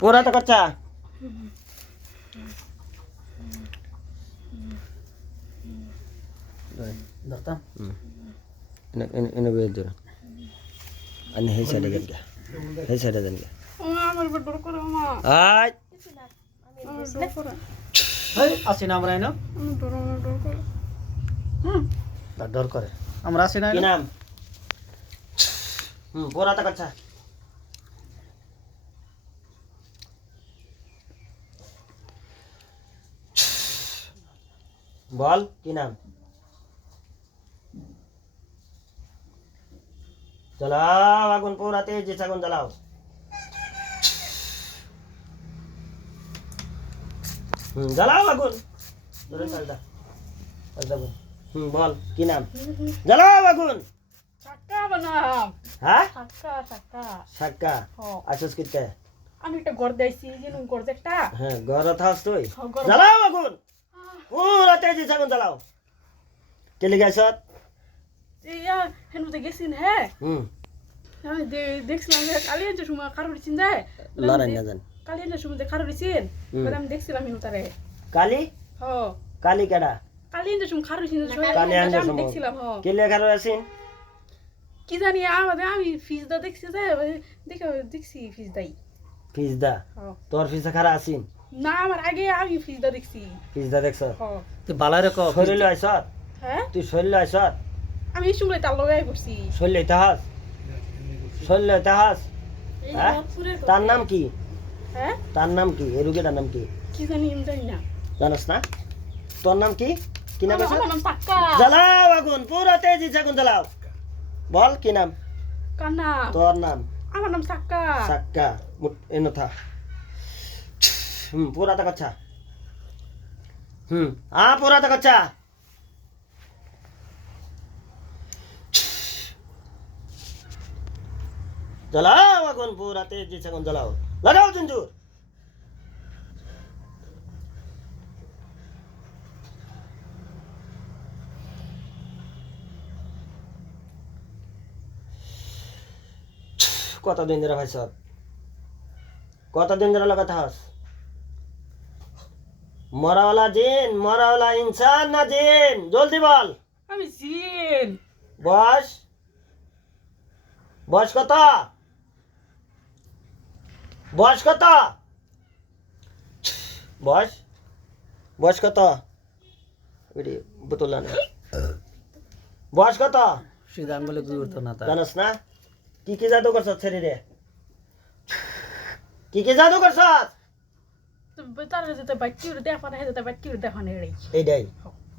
পোড়াতে করছা ধরতাম এনে বের ধরো আনি হেই সাইডে দেন কে হেই সাইডে দেন কে আমার বড় ডর করে মা আয় ডর করে আসি না আমরা এনে ডর করে তার ডর করে আমরা আসি না কি নাম পোড়াতে করছা বল কি নাম জ্বালাও আগুন পোড়াতে যে আগুন জ্বালাও জ্বালাও আগুন ধরে চালদা বল কি নাম জ্বালাও আগুন চাক্কা বানাম হ্যাঁ চাক্কা সাক্কা আসস কিতে আমি একটা ঘর দেইছি যে নুন ঘর একটা হ্যাঁ ঘর থাস তুই ঘর জ্বালাও আগুন পোড়াতে যে আগুন জ্বালাও চলে গেছত ইয়া হেনুতে গেছিন হ্যাঁ হুম আমি দেখছিলাম যে কালিয়া যে সময় কারো দিছেন যায় লড়াই না জান কালিয়া যে সময় কারো দিছেন আমি দেখছিলাম হেনুতারে কালি হ কালি কেডা কালিয়া যে সময় কারো দিছেন কালি আনজে আমি সময় দেখছিলাম হ কেলে খারো আছিন কি জানি আমাদের আমি ফিজদা দেখছি যে দেখছি ফিজদাই ফিজদা হ তোর ফিজা খারা আছিন না আমার আগে আমি ফিজদা দেখছি ফিজদা দেখছ হ তুই বালারে ক শরীর আইসত হ্যাঁ তুই শরীর আইসত আমি এই সময় তার লগাই করছি শরীর ইতিহাস শরীর ইতিহাস হ্যাঁ তার নাম কি হ্যাঁ তার নাম কি এই রুগীটার নাম কি কি জানি আমি জানি না জানাস না তোর নাম কি কি নাম আছে আমার নাম চাক্কা জ্বালাও আগুন পুরো তেজি আগুন জ্বালাও বল কি নাম কান্না তোর নাম আমার নাম চাক্কা সাক্কা এনো থা পুরা তা কচ্ছা পুরা তা কচ্ছা জ্বালাও আগুন পুরা তেজি আগুন জ্বালাও লাগাও জঞ্জুর কতদিন ধরে ভাই সব কতদিন ধরে লাগাতে হাস মরাওয়ালা জিন মরাওয়ালা ইনসান না জিন জলদি বল আমি জিন বয়স বয়স কত বয়স কত বয়স বয়স কত ওইটি বোতল না বয়স কত সিধা আঙ্গুলে গুরুত্ব না তার জানাস না কি কি জাদু করছ শরীরে কি কি জাদু করছ তার যেতে বাচ্চি উড়ে দেখা না যেতে বাচ্চি উড়ে দেখা নেই এইটাই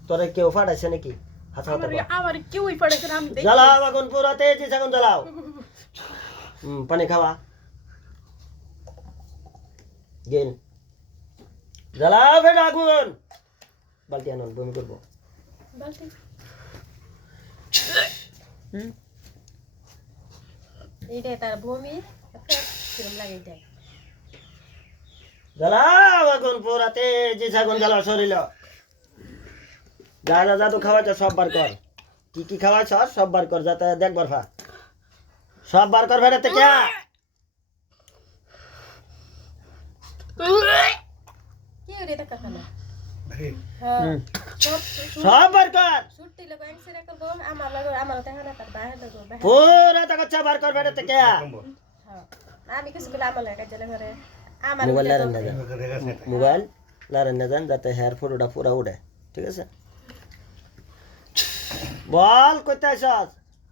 তোরে কেউ ফাটাইছে নাকি হাসা আমার আমার কেউই পড়েছে না আমি দেখি জ্বালাও আগুন পুরো তেজি আগুন জ্বালাও পানি খাওয়া গেল জ্বালাও ফের আগুন বালতি আনুন বমি করবো বালতি এইটা তার ভূমি কিরম লাগে এটা জ্বালাও আগুন পুরো তেজি আগুন জ্বালাও শরীর যা যা জাদু খাওয়াইছ সব বার কর কি কি খাওয়াইছ সব বার কর যাতে দেখবার ফা সব বার কর ফেরাতে কে কি রে এটা কাকানা সব বার কর ছুটি লাগো এক্সরে করব আমার দেখা না তার বাইরে লাগো পুরো টাকা চা বার কর ফেরাতে কে হ্যাঁ আমি কিছু করে আমার লাগা চলে ঘরে আমার মোবাইল লারেন না যান মোবাইল লারেন না যান যাতে হেয়ার ফটোটা পুরা উড়ে ঠিক আছে বল কইতে আইছস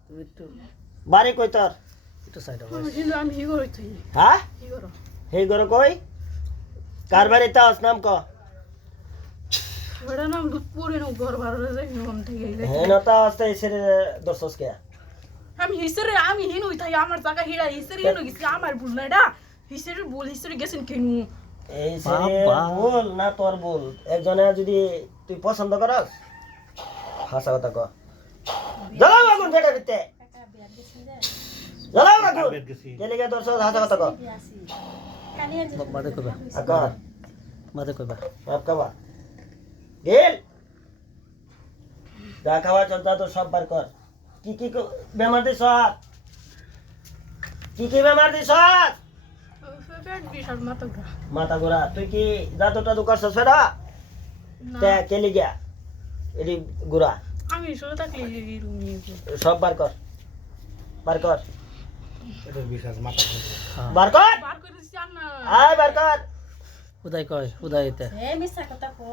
তুই একটু বাড়ি কই তোর একটু সাইড আমি হিগো হইছি হ্যাঁ হিগো হে গর কই কার বাড়িতে আস নাম ক ওটা নাম দুপুরে নো ঘর ভাড়া যাই মন থেকে হে নতা আস্তে এসে দর্শস কে আমি হিসেরে আমি হিনু থাই আমার জায়গা হিড়া হিসেরে হিনু গেছি আমার ভুল না এটা হিসেরে ভুল হিসেরে গেছেন কেন এই সেরে বল না তোর বল একজনে যদি তুই পছন্দ করস হাসা কথা ক জ্বালাও আগুন বেটা দিতে কাকা বিয়ার গেছেন যে জ্বালাও আগুন কেলে গে দর্শস হাসা কথা ক আসি কালিয়া যে বাদে কইবা আকর বাদে কইবা সব খাবা গেল যা খাওয়া চলতা তো সব বার কর কি কি বেমার দিস কি কি বেমার দিস পেট বিশাল মাথা ঘোরা মাথা ঘোরা তুই কি জাদু টাদু করছস ফেরা না তে কেলি গিয়া এডি ঘোরা আমি শুধু থাকলে এই রুমে সব বার কর বার কর এটা বিশাল মাথা বার কর বার করে দিছি আর না আয় বার কর উদয় কয় উদয় এতে এ মিছা কথা কো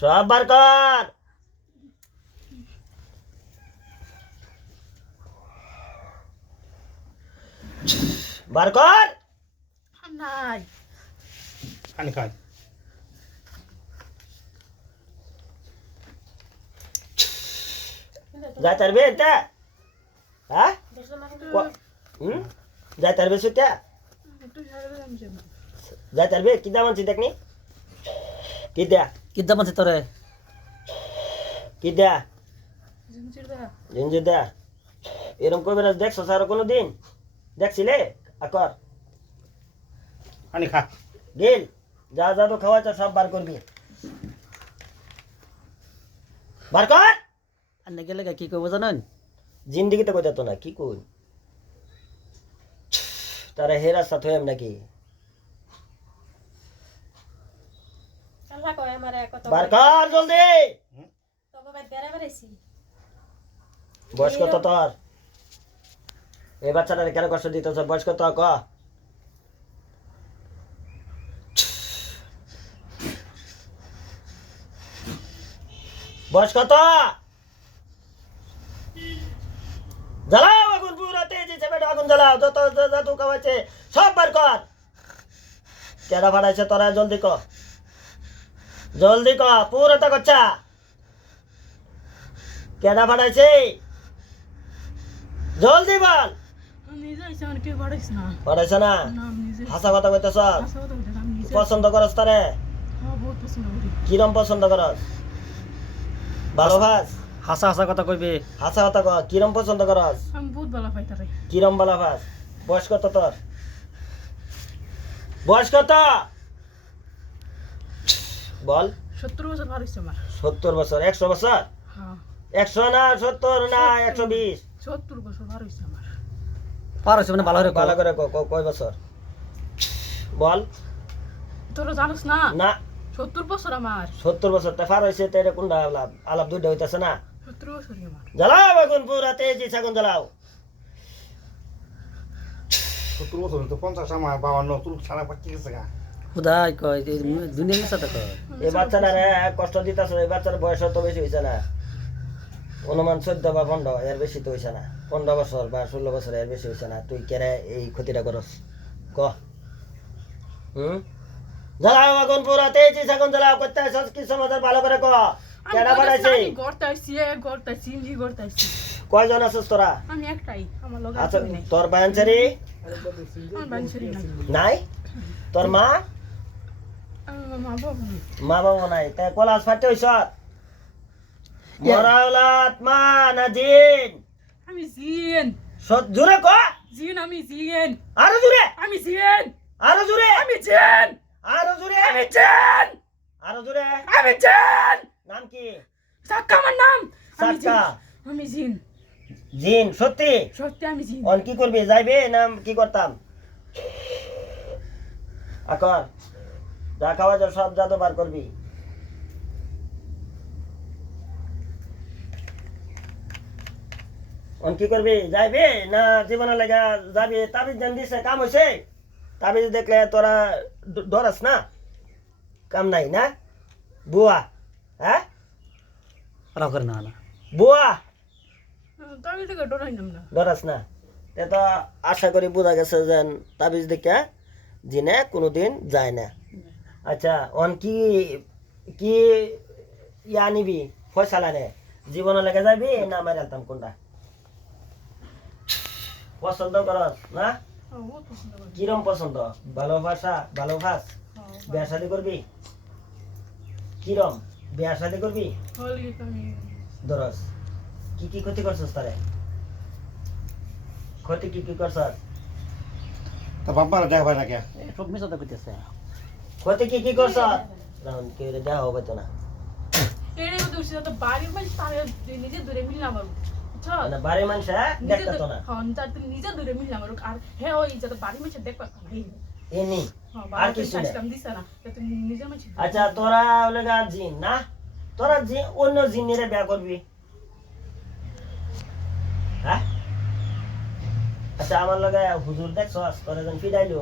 সব বার কর বার কর নাই খানি খান যাই তারবে এটা হ্যাঁ দেশে মাকে যাই তারবে সেটা একটু ঝাড়া আমি যাব যাই তারবে কি দাম আছে দেখনি কি দেয়া কি দাম আছে তোরে কি দেয়া জিনজির দা জিঞ্জি দেয়া এরকম করবে না দেখছো স্যার কোনো দিন দেখছিলে আকর খানি খা গেল যা যা তো খাওয়াচ্ছে সব বার করবি বার কর আর না গেলে কি করবো জানেন জিন্দিগিতে কই যেত না কি কই তারা হে রাস্তা থইম নাকি আল্লাহ কয় আমারে কত বার কর জলদি তবে বাদ বেরে বেরেছি বয়স কত তোর এই বাচ্চাটারে কেন কষ্ট দিতেছ বয়স কত ক বয়স কত জ্বালাও আগুন পুরো তেজি চেপে আগুন জ্বালাও যত যত খাওয়াচ্ছে সব বার কর কেডা ফাড়াইছে তোরা জলদি ক পুরো তো কচ্ছা কেডা ফাড়াইছে জলদি বল আমি নিজে আইছি আমার কেউ বাড়াইছ না ফাড়াইছে না না আমি নিজে হাসা কথা কইতেছ আশা কথা বলতে আমি নিজে পছন্দ করস তারে হ্যাঁ বহুত পছন্দ করি কিরম পছন্দ করস ভালো ভাস হাসা হাসা কথা কইবে হাসা কথা ক কিরম পছন্দ করস আমি বহুত ভালো পাই তারে কিরম ভালো ভাস বয়স কত তোর বয়স কত বল 70 বছর পার হইছে আমার 70 বছর 100 বছর হ্যাঁ 100 না 70 না 120 70 বছর পার হইছে আমার পার হইছে মানে ভালো করে ভালো করে কয় বছর বল তোরা জানোস না না 70 বছর আমার 70 বছর তা পার হইছে তেরে কোনটা আলাপ আলাপ দুইটা হইতাছে না 70 বছরই আমার জ্বালাও আগুন পুরা তেজি ছাগুন জ্বালাও 70 বছর তো 50 আমার 52 তুল সারা পাচ্ছি গেছে গা উদয় কয় এই দুনিয়া মিছা তো কয় এই বাচ্চাটারে কষ্ট দিতেছ এই বাচ্চার বয়স তো বেশি হয়েছে না অনুমান 14 বা 15 এর বেশি তো হয়েছে না 15 বছর বা 16 বছর এর বেশি হয়েছে না তুই কেন এই ক্ষতিটা করস ক জ্বালাও আগুন পুরা তেজি ছাগুন জ্বালাও করতে আসছ কি সমাচার ভালো করে ক কেডা বাড়াইছে গড়তাইছি ইঞ্জি গড়তাইছি কয়জন আছিস তোরা আমি একটাই আমার লগে আচ্ছা কেউ নাই তোর বাঞ্চারি আমার বাঞ্ছরি নাই নাই তোর মা আমার মা বাবা নাই মা বাবা নাই তাই কলাস ফাটে হইছ মরাওলাত মা না জিন আমি জিন সত জুরে ক জিন আমি জিন আরো জুরে আমি জিন আরো জুরে আমি জিন আরো জুরে আমি জিন আরো জুরে আমি জিন নাম কি সাক্কা আমার নাম আমি সাক্কা জিন আমি জিন জিন সত্যি সত্যি আমি জিন অন কি করবি যাইবে নাম কি করতাম আকর যা খাওয়া যা সব জাদু বার করবি অন কি করবি যাইবে না জীবনে লাগা যাবি তাবিজ জান দিছে কাম হইছে তাবিজ দেখলে তোরা ডরাস না কাম নাই না বুয়া হ্যাঁ রাও করে না না বুয়া আমি থেকে ডরাই নাম না ডরাস না এ তো আশা করি বোঝা গেছে যে তাবিজ দেখে জিনে কোনোদিন যায় না আচ্ছা অন কি কি ইয়া নিবি ফয়সালা নে জীবনে লেগে যাবি না মারি আনতাম কোনটা পছন্দ করস না বহুত পছন্দ করি কিরম পছন্দ ভালোবাসা ভালোবাস বিয়া শাদি করবি কিরম বিয়া শাদি করবি হলি আমি দরস কি কি ক্ষতি করছস তারে ক্ষতি কি কি করছস তো বাবা দেখ ভাই না কে সব মিছা তো কইতেছে ক্ষতি কি কি করছস রাউন্ড কে রে দেওয়া হবে তো না এর উদ্দেশ্য তো বাড়ির মানুষ তারে নিজে দূরে মিললাম আর বুঝছো মানে বাড়ির মানুষ নিজে দেখতো না হ্যাঁ তার নিজে দূরে মিললাম আর আর হ্যাঁ ওই যত বাড়ির মানুষ দেখবা এই এনি হ্যাঁ আর বাড়ির কিছু না সিস্টেম দিছ না তো নিজের মানুষ আচ্ছা তোরা হলে গা জিন না তোরা জিন অন্য জিনিরে বিয়া করবি হ্যাঁ আচ্ছা আমার লগে হুজুর দেখছস তোরা যখন ফিরাইলো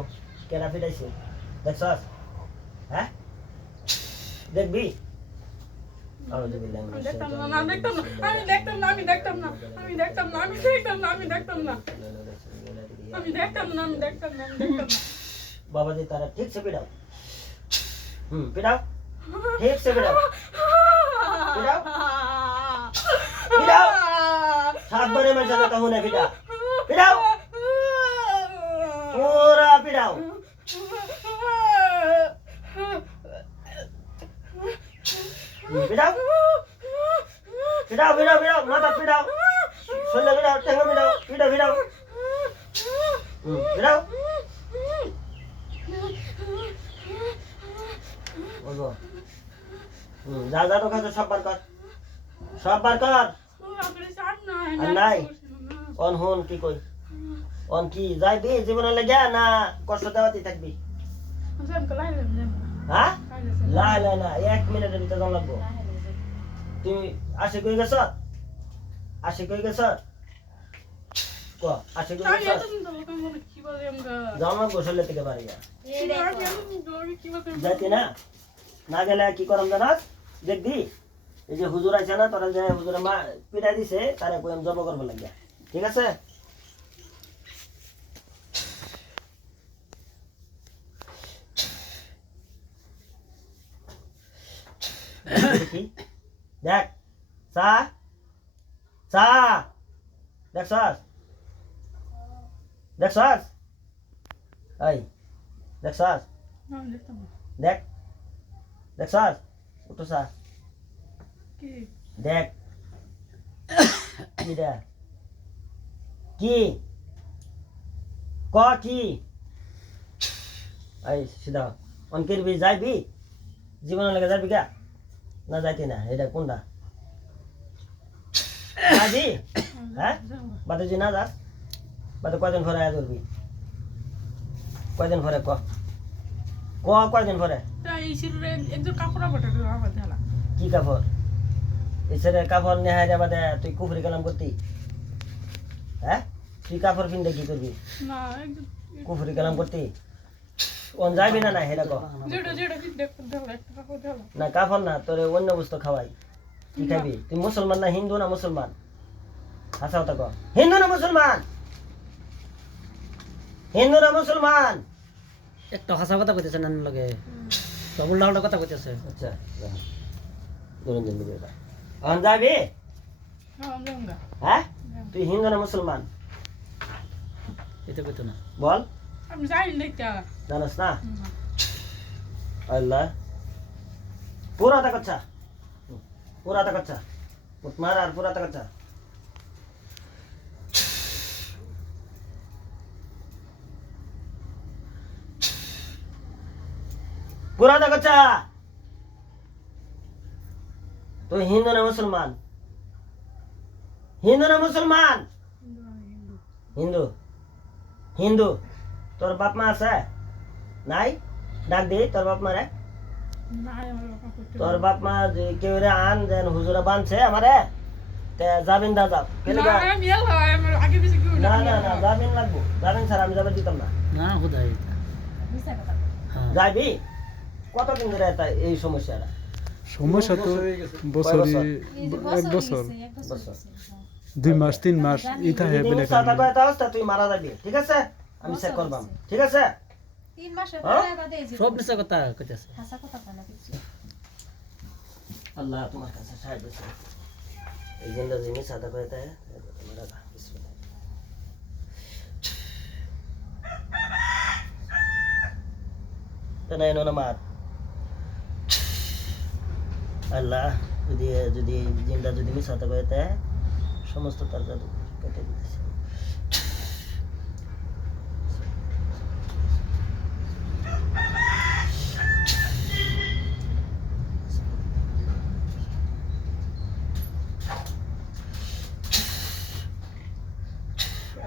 কেনা ফিরাইছে দেখছস হ্যাঁ দেখবি আউযু বিল্লাহি মিনাশ দেখতাম না শাইতানির দেখতাম না আমি দেখতাম না আমি দেখতাম না আমি দেখতাম না আমি দেখতাম না আমি দেখতাম না আমি দেখতাম না আমি দেখতাম না আমি দেখতাম না बाबाजी तारा ठीक से पिटाओ पिटाओ ठीक से पिटाओ पिटाओ पिटाओ 7 बड़े में जाता हूं ना पिटा पिटाओ पूरा पिटाओ पिटाओ पिटाओ पिटाओ पिटाओ माता पिटाओ सुन ले पिटाओ टंगा पिटाओ पिटाओ पिटाओ पिटाओ বলবো যা যা তো কাছে সব বার কর আর নাই অন হন কি কই অন কি যাইবি জীবনে লেগে না কষ্ট দেওয়াতেই থাকবি হ্যাঁ লাই লাই না 1 মিনিটের ভিতরে যাওয়া লাগবো তুই আসে কই গেছ ক আসে কই গেছ যাওয়া লাগবো শরীর থেকে বাড়ি যা যাইতে না গেলে কি করম জানাস দেখবি এই যে হুজুর আছে না তোরা যে হুজুরে মা পিটাই দিছে তারে কইম জব করব লাগিয়া ঠিক আছে দেখি দেখ সা দেখছস এই দেখছস দেখ দেখছস উঠো সা দেখ কি দেখ কি ক কি এই সিধা অন করবি যাইবি জীবনের লাগে যাবি গা না যাইতি না এটা কোনটা যাবি হ্যাঁ বাদে যে না যাস বাদে কয়দিন পরে আয়া ধরবি কয়দিন পরে কয়দিন পরে কি কাপড় এসে কাপড় নেহাই বাদে তুই কুফরি কালাম করতি হ্যাঁ তুই কাপড় কিনতে কি করবি কুফরি কালাম করতি অন যাবি না না হেরা না কাপড় না তোর অন্য বস্তু খাওয়াই কি খাবি তুই মুসলমান না হিন্দু না মুসলমান আচ্ছা ওটা কর হিন্দু না মুসলমান একটা হাসা কথা কইতেছে নান লগে সব উল্টা উল্টা কথা কইতেছে আচ্ছা দুরঞ্জন মিলে অন যাবি হ্যাঁ তুই হিন্দু না মুসলমান এটা কইতো না বল আমি জানি না জানাস না আল্লাহ পুরা তাকাচ্ছা মার আর পুরা তাকাচ্ছা পুরা তাকাচ্ছা তুই হিন্দু না মুসলমান হিন্দু তোর বাপ মা আছে নাই ডাক দে তোর বাপ মা রে তোর বাপ মা কেউ রে আন যেন হুজুরা বানছে আমারে তে যাবিন দা যাও কেলে গা না যাবিন লাগবো যাবিন স্যার আমি যাবে দিতাম না না খুদাই যাইবি কতদিন ধরে এই সমস্যাটা সমস্যা তো বছরে এক বছর 2 মাস 3 মাস ইটা হে বেলে তুই মারা যাবি ঠিক আছে আমি চেক করবাম ঠিক আছে 3 মাসের পরে বাদে সব মিছা কথা কইতেছে হাসা কথা বলা কিছু আল্লাহ তোমার কাছে সাহায্য চাই এই জিন্দা জিনিস সাদা করে দেয় মেরা বিসমিল্লাহ তাই না মার আল্লাহ যদি জিন্দা যদি মিশাতে করে দেয় সমস্ত তার জাদু কেটে দিতেছে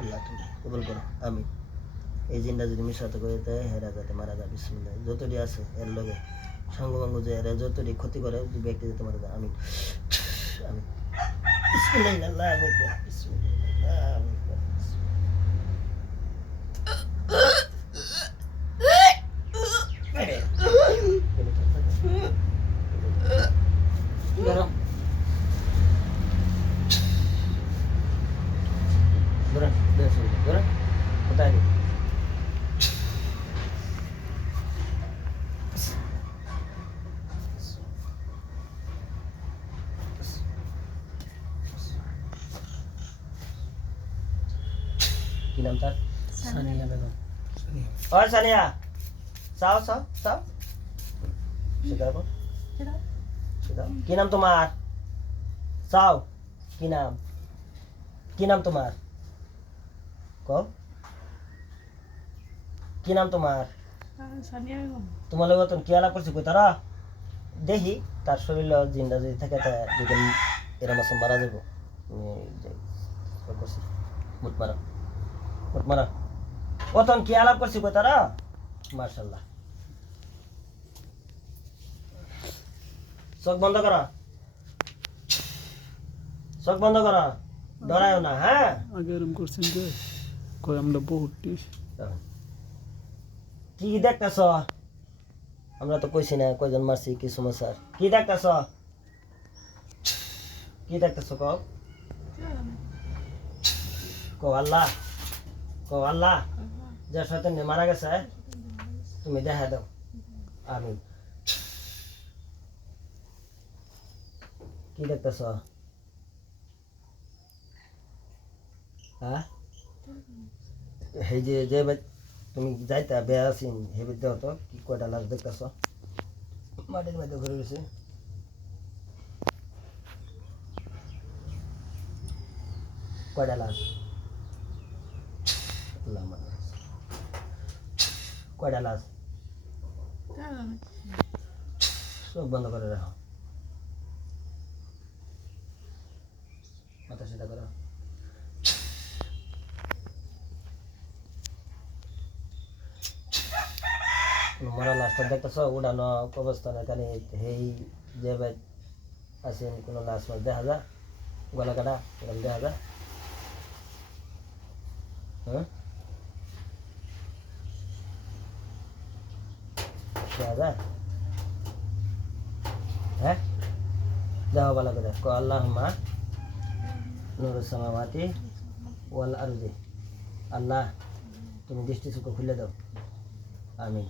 আল্লাহ তুমি কবুল করো আমি এই জিনটা যদি মিশাতে করে দেয় হেরা যাতে মারা যায় বিসমিল্লাহ যতটি আছে এর লগে সঙ্গভঙ্গ যে এরা যতটি ক্ষতি করে যে ব্যক্তি যাতে মারা যায় আমি আমি বিসমিল্লাহ আল্লাহ আকবার বিসমিল্লাহ আল্লাহু আকবার ধরো ধরে ধরে কোথায় রে? কি নাম তার সানিয়া বেগম ও সানিয়া চাও চাও চাও শেখাবো শেখাও কি নাম তোমার চাও কি নাম তোমার কও কি নাম তোমার সানিয়া বেগম তোমার লোক কি আলাপ করছি কই তারা দেখি তার শরীরে জিন্দা যদি থাকে তা দুদিন এরম আছে মারা যাবো করছি মুট মারা অতন কি আলাপ করছি কই তারা মার্শাল্লাহ চোখ বন্ধ করা ডরায়ও না হ্যাঁ আগে এরম করছেন যে কয় আমরা বহুত টিস কি দেখতেছ আমরা তো কইছি না কয়জন মারছি কি সমস্যার কি দেখতেছ কও আল্লাহ যে শয়তান মারা গেছে তুমি দেখা দাও আমি কি দেখতেছ হ্যাঁ এই যে যে তুমি যাইতা বেয়া আছিন হেবি দেও তো কি কয়টা লাশ দেখতেছ মাটির মধ্যে ঘুরে গেছে কয়টা লাশ আল্লাহ মানা কয়টা লাশ চোখ বন্ধ করে রাখো মাথা সিধা করো মরা লাশটা দেখতেছ উড়ানো অবস্থান এখানে এই যে ভাই আছেন কোনো লাশ মাছ দেখা যায় গলা কাটা এরকম দেখা যায় হ্যাঁ দেখা যায় হ্যাঁ দেখো ভালো করে কো আল্লাহুম্মা নূরুস সামাওয়াতি ওয়াল আরদি আল্লাহ তুমি দৃষ্টি চক্ষু খুলে দাও আমিন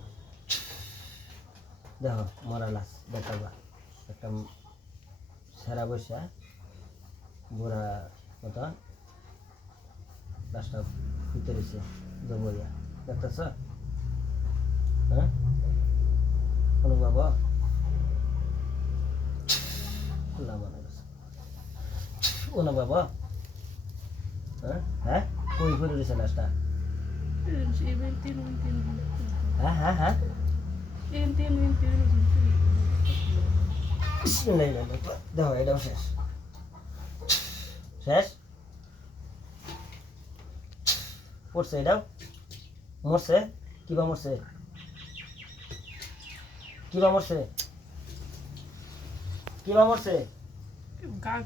দেখো মরা লাশ দেখাবা একটা সেরা বসা বুড়া মতো লাশটা ভিতরে জবইয়া দেখতেছ হ্যাঁ কোনো বাবা খোলা মনে গেছে কোনো বাবা হ্যাঁ হ্যাঁ কই করে দিয়েছে লাশটা হ্যাঁ হ্যাঁ হ্যাঁ দেখো এটাও শেষ পড়ছে এটাও মরছে কিবা মরছে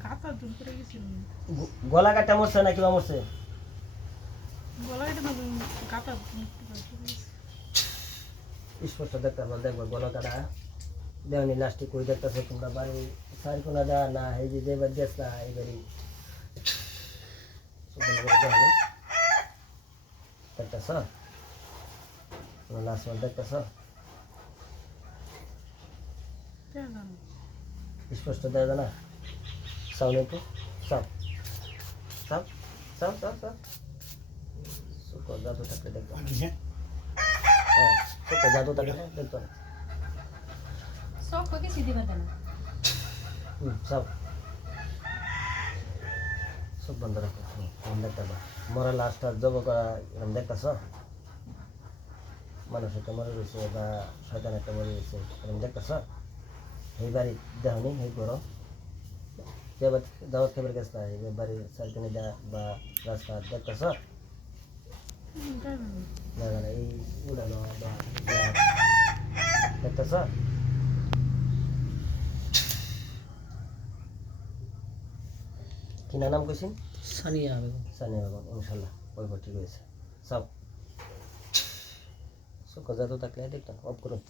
গাতা দূর করে গেছি গলা কাটা মরছে না কিবা মরছে গলায় গাতা স্পষ্ট দেখতে পারবো দেখবো গলা কাটা দেওয়ানি লাস্টে কই দেখতেছো তোমরা বাড়ি সারি কোনা দেওয়া না এই যে যেবার গেছ না এই বাড়ি দেখতেছ লাস্ট দেখতেছ স্পষ্ট দেওয়া যায় না সাউন্ড একটু সাপ শুকর জাদু থাকলে দেখতে হ্যাঁ শুকর জাদু থাকলে দেখতে সব ককে সিধি বাঁধা না সব সব বন্ধ রাখো দেখতে পাবো মরা লাশটা জব করা এরকম দেখতেছ মানুষ একটা মরে গেছে বা শয়তান একটা মরে গেছে এরকম দেখতেছ এই বাড়ি দেহনি এই করো যে দাওয়াত খেবার গেছে এই বাড়ির সাইকেলে বা রাস্তা দেখতেছ না না এই উড়ানো দেখতেছ কি নাম কইছেন সানিয়া বেগম সানিয়া বেগম ইনশাল্লাহ ওইব ঠিক হয়েছে সব সব কথা তো থাকলে দেখতাম অফ করুন